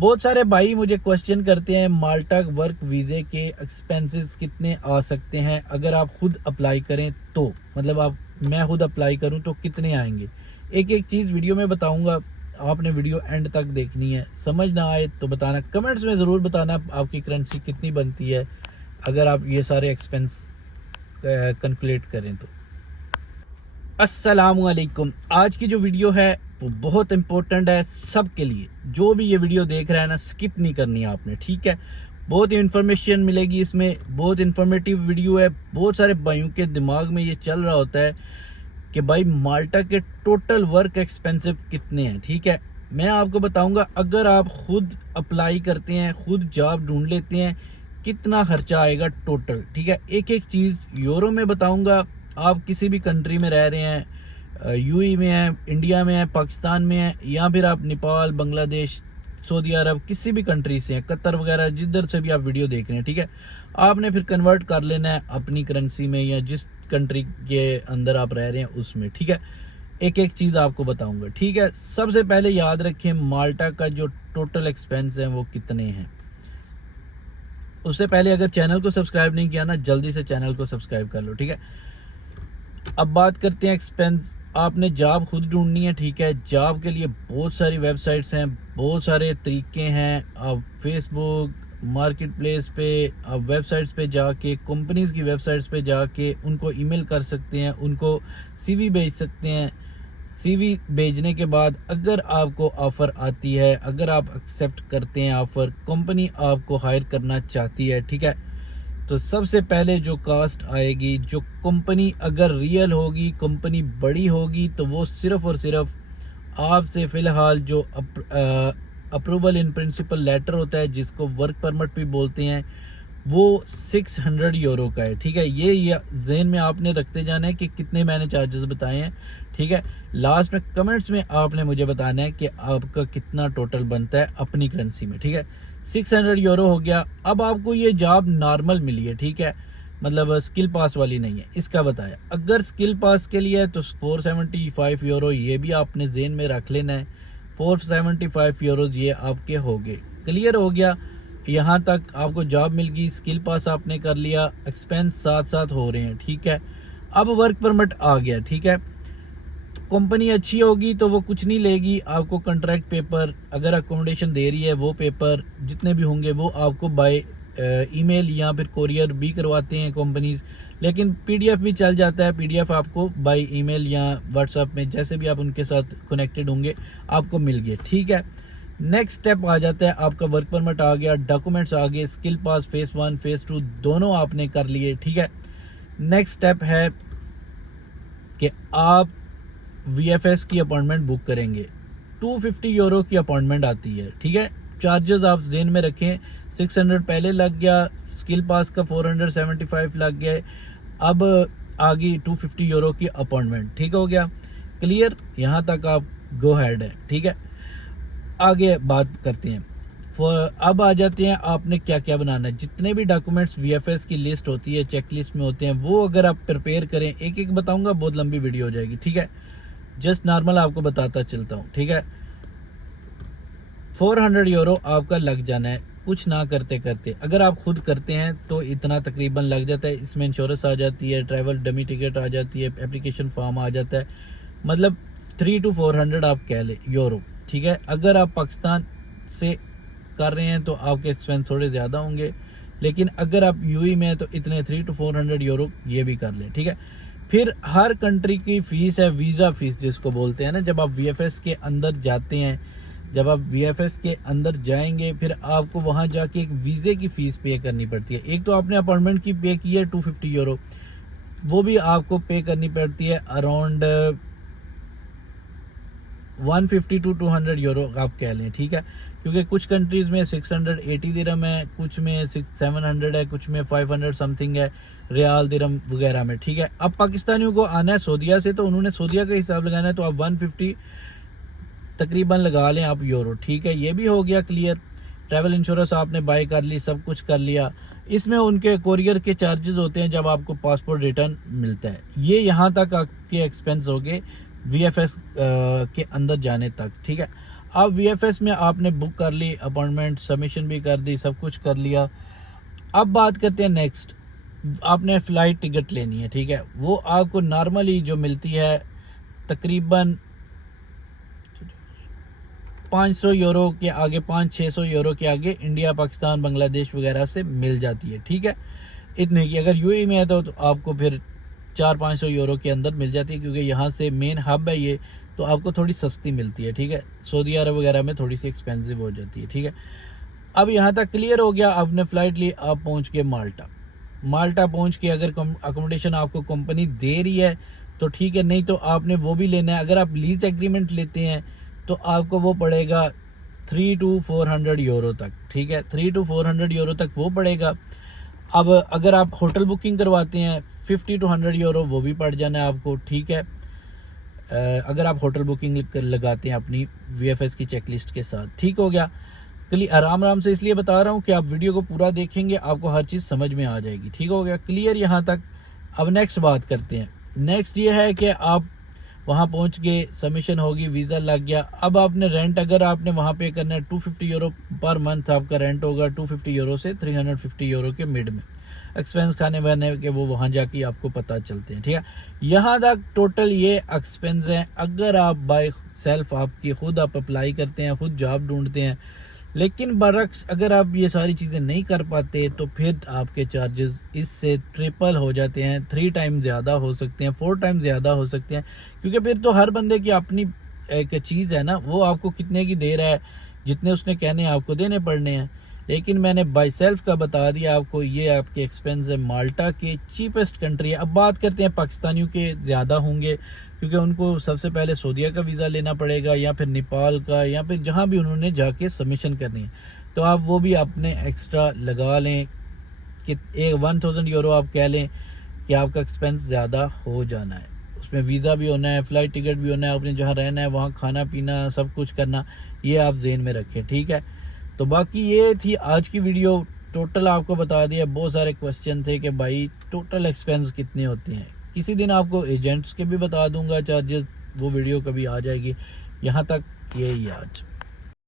बहुत सारे भाई मुझे क्वेश्चन करते हैं माल्टा वर्क वीज़े के एक्सपेंसेस कितने आ सकते हैं अगर आप खुद अप्लाई करें तो, मतलब मैं खुद अप्लाई करूं तो कितने आएंगे। एक एक चीज़ वीडियो में बताऊंगा, आपने वीडियो एंड तक देखनी है। समझ ना आए तो बताना, कमेंट्स में ज़रूर बताना आपकी करेंसी कितनी बनती है अगर आप ये सारे एक्सपेंस कैलकुलेट करें तो। अस्सलामुअलैकुम। आज की जो वीडियो है वो बहुत इंपॉर्टेंट है सबके लिए। जो भी ये वीडियो देख रहा है ना, स्किप नहीं करनी है आपने, ठीक है। बहुत इन्फॉर्मेशन मिलेगी इसमें, बहुत इन्फॉर्मेटिव वीडियो है। बहुत सारे भाइयों के दिमाग में ये चल रहा होता है कि भाई माल्टा के टोटल वर्क एक्सपेंसिव कितने हैं, ठीक है। मैं आपको बताऊंगा अगर आप खुद अप्लाई करते हैं, खुद जॉब ढूंढ लेते हैं, कितना खर्चा आएगा टोटल, ठीक है। एक एक चीज़ यूरो में बताऊंगा। आप किसी भी कंट्री में रह रहे हैं, यूएई में है, इंडिया में है, पाकिस्तान में है, या फिर आप नेपाल, बांग्लादेश, सऊदी अरब, किसी भी कंट्री से हैं, कतर वगैरह, जिधर से भी आप वीडियो देख रहे हैं, ठीक है। आपने फिर कन्वर्ट कर लेना है अपनी करेंसी में या जिस कंट्री के अंदर आप रह रहे हैं उसमें, ठीक है। एक एक चीज़ आपको बताऊंगा, ठीक है। सबसे पहले याद रखें माल्टा का जो टोटल एक्सपेंस है वो कितने हैं। उससे पहले अगर चैनल को सब्सक्राइब नहीं किया ना, जल्दी से चैनल को सब्सक्राइब कर लो, ठीक है। अब बात करते हैं एक्सपेंस। आपने जॉब खुद ढूंढनी है, ठीक है। जॉब के लिए बहुत सारी वेबसाइट्स हैं, बहुत सारे तरीके हैं। आप फेसबुक मार्केट प्लेस पे, आप वेबसाइट्स पे जाके, कंपनीज की वेबसाइट्स पे जाके उनको ईमेल कर सकते हैं, उनको सीवी भेज सकते हैं। सीवी भेजने के बाद अगर आपको ऑफ़र आती है, अगर आप एक्सेप्ट करते हैं ऑफ़र, कंपनी आपको हायर करना चाहती है, ठीक है, तो सबसे पहले जो कास्ट आएगी, जो कंपनी अगर रियल होगी, कंपनी बड़ी होगी, तो वो सिर्फ और सिर्फ आपसे फ़िलहाल जो अप्रूवल इन प्रिंसिपल लेटर होता है, जिसको वर्क परमिट भी बोलते हैं, वो 600 यूरो का है, ठीक है। ये ज़हन में आपने रखते जाना है कि कितने मैंने चार्जेस बताए हैं, ठीक है। लास्ट में कमेंट्स में आपने मुझे बताना है कि आपका कितना टोटल बनता है अपनी करेंसी में, ठीक है। 600 यूरो हो गया। अब आपको ये जॉब नॉर्मल मिली है, ठीक है, मतलब स्किल पास वाली नहीं है, इसका बताया। अगर स्किल पास के लिए है तो 475 यूरो, ये भी आपने जेन में रख लेना है। 475 यूरोज ये आपके हो गए। क्लियर हो गया, यहाँ तक आपको जॉब मिल गई, स्किल पास आपने कर लिया, एक्सपेंस साथ साथ हो रहे हैं, ठीक है। अब वर्क परमिट आ गया, ठीक है। कंपनी अच्छी होगी तो वो कुछ नहीं लेगी, आपको कॉन्ट्रैक्ट पेपर, अगर अकोमोडेशन दे रही है वो पेपर जितने भी होंगे वो आपको बाय ईमेल या फिर कोरियर भी करवाते हैं कंपनीज, लेकिन पीडीएफ भी चल जाता है। पीडीएफ आपको बाय ईमेल या व्हाट्सएप में, जैसे भी आप उनके साथ कनेक्टेड होंगे, आपको मिल गए, ठीक है। नेक्स्ट स्टेप आ जाता है, आपका वर्क परमिट आ गया, डॉक्यूमेंट्स आ गए, स्किल पास फेज 1 फेज 2 दोनों आपने कर लिए, ठीक है। नेक्स्ट स्टेप है कि आप वीएफएस की अपॉइंटमेंट बुक करेंगे। 250 यूरो की अपॉइंटमेंट आती है, ठीक है। चार्जेस आप जेन में रखें, 600 पहले लग गया, स्किल पास का 475 लग गया, अब आ गई 250 यूरो की अपॉइंटमेंट, ठीक हो गया। क्लियर, यहाँ तक आप गो हेड है, ठीक है। आगे बात करते हैं। अब आ जाते हैं आपने क्या क्या बनाना है। जितने भी डॉक्यूमेंट्स वीएफएस की लिस्ट होती है, चेक लिस्ट में होते हैं, वो अगर आप प्रिपेयर करें, एक एक बताऊंगा, बहुत लंबी वीडियो हो जाएगी, ठीक है। जस्ट नॉर्मल आपको बताता चलता हूँ, ठीक है। 400 यूरो आपका लग जाना है कुछ ना करते करते। अगर आप खुद करते हैं तो इतना तकरीबन लग जाता है। इसमें इंश्योरेंस आ जाती है, ट्रैवल डमी टिकट आ जाती है, एप्लीकेशन फॉर्म आ जाता है, मतलब 300 to 400 आप कह ले यूरो, ठीक है। अगर आप पाकिस्तान से कर रहे हैं तो आपके एक्सपेंस थोड़े ज़्यादा होंगे, लेकिन अगर आप यूएई में हैं तो इतने 300 to 400 यूरो ये भी कर लें, ठीक है। फिर हर कंट्री की फ़ीस है, वीज़ा फ़ीस जिसको बोलते हैं ना। जब आप वीएफएस के अंदर जाते हैं, जब आप वीएफएस के अंदर जाएंगे, फिर आपको वहाँ जाके एक वीज़े की फ़ीस पे करनी पड़ती है। एक तो आपने अपॉइंटमेंट की पे की है 250 यूरो, वो भी आपको पे करनी पड़ती है अराउंड 150 to 200 यूरो आप कह लें, ठीक है। क्योंकि कुछ कंट्रीज़ में 680 दिरहम है, कुछ में 700 है, कुछ में 500 समथिंग है रियाल दिरहम वगैरह में, ठीक है। अब पाकिस्तानियों को आना है सऊदीया से, तो उन्होंने सऊदीया का हिसाब लगाना है, तो आप 150 तकरीबन लगा लें आप यूरो, ठीक है। ये भी हो गया क्लियर। ट्रैवल इंश्योरेंस आपने बाय कर ली, सब कुछ कर लिया। इसमें उनके कोरियर के चार्जेस होते हैं जब आपको पासपोर्ट रिटर्न मिलता है। ये यहाँ तक आपके एक्सपेंस हो गए वीएफएस के अंदर जाने तक, ठीक है। अब VFS में आपने बुक कर ली अपॉइंटमेंट, सबमिशन भी कर दी, सब कुछ कर लिया। अब बात करते हैं नेक्स्ट, आपने फ़्लाइट टिकट लेनी है, ठीक है। वो आपको नॉर्मली जो मिलती है तकरीबन 500 यूरो के आगे, 500-600 यूरो के आगे इंडिया, पाकिस्तान, बांग्लादेश वगैरह से मिल जाती है, ठीक है। इतने की अगर यूएई में है तो आपको फिर 400-500 यूरो के अंदर मिल जाती है, क्योंकि यहाँ से मेन हब है ये, तो आपको थोड़ी सस्ती मिलती है, ठीक है। सऊदी अरब वगैरह में थोड़ी सी एक्सपेंसिव हो जाती है, ठीक है। अब यहाँ तक क्लियर हो गया, आपने फ़्लाइट ली, आप पहुँच गए माल्टा। माल्टा पहुँच के अगर अकोमोडेशन आपको कंपनी दे रही है तो ठीक है, नहीं तो आपने वो भी लेना है। अगर आप लीज एग्रीमेंट लेते हैं तो आपको वो पड़ेगा 300 to 400 यूरो तक, ठीक है। 300 to 400 यूरो तक वो पड़ेगा। अब अगर आप होटल बुकिंग करवाते हैं 50 to 100 यूरो वो भी पड़ जाना है आपको, ठीक है। अगर आप होटल बुकिंग लगाते हैं अपनी VFS की चेकलिस्ट के साथ, ठीक हो गया। आराम आराम से इसलिए बता रहा हूँ कि आप वीडियो को पूरा देखेंगे, आपको हर चीज़ समझ में आ जाएगी, ठीक हो गया, क्लियर यहाँ तक। अब नेक्स्ट बात करते हैं। नेक्स्ट ये है कि आप वहाँ पहुँच गए, सबमिशन होगी, वीज़ा लग गया। अब आपने रेंट, अगर आपने वहाँ पे करना है 250 यूरो पर मंथ आपका रेंट होगा, 250 यूरो से 350 यूरो के मिड में। एक्सपेंस खाने वाने के वो वहाँ जाके आपको पता चलते हैं, ठीक है। यहाँ तक टोटल ये एक्सपेंस हैं। अगर आप बाय सेल्फ आपकी खुद आप अप्लाई करते हैं, खुद जॉब ढूंढते हैं, लेकिन बरक्स अगर आप ये सारी चीज़ें नहीं कर पाते तो फिर आपके चार्जेस इससे ट्रिपल हो जाते हैं, 3 टाइम ज़्यादा हो सकते हैं, 4 टाइम ज़्यादा हो सकते हैं, क्योंकि फिर तो हर बंदे की अपनी एक चीज़ है ना, वो आपको कितने की दे रहा है, जितने उसने कहने हैं आपको देने पड़ने हैं। लेकिन मैंने बाई सेल्फ का बता दिया आपको, ये आपके एक्सपेंस है। माल्टा के चीपेस्ट कंट्री है। अब बात करते हैं पाकिस्तानियों के, ज़्यादा होंगे क्योंकि उनको सबसे पहले सऊदीया का वीज़ा लेना पड़ेगा, या फिर नेपाल का, या फिर जहाँ भी उन्होंने जाके सबमिशन करनी है, तो आप वो भी अपने एक्स्ट्रा लगा लें कि 1000 यूरो आप कह लें कि आपका एक्सपेंस ज़्यादा हो जाना है। उसमें वीज़ा भी होना है, फ़्लाइट टिकट भी होना है, आपने जहाँ रहना है वहाँ खाना पीना सब कुछ करना, ये आप ज़हन में रखें, ठीक है। तो बाकी ये थी आज की वीडियो, टोटल आपको बता दिया। बहुत सारे क्वेश्चन थे कि भाई टोटल एक्सपेंस कितने होते हैं। किसी दिन आपको एजेंट्स के भी बता दूंगा चार्जेस, वो वीडियो कभी आ जाएगी। यहाँ तक यही आज।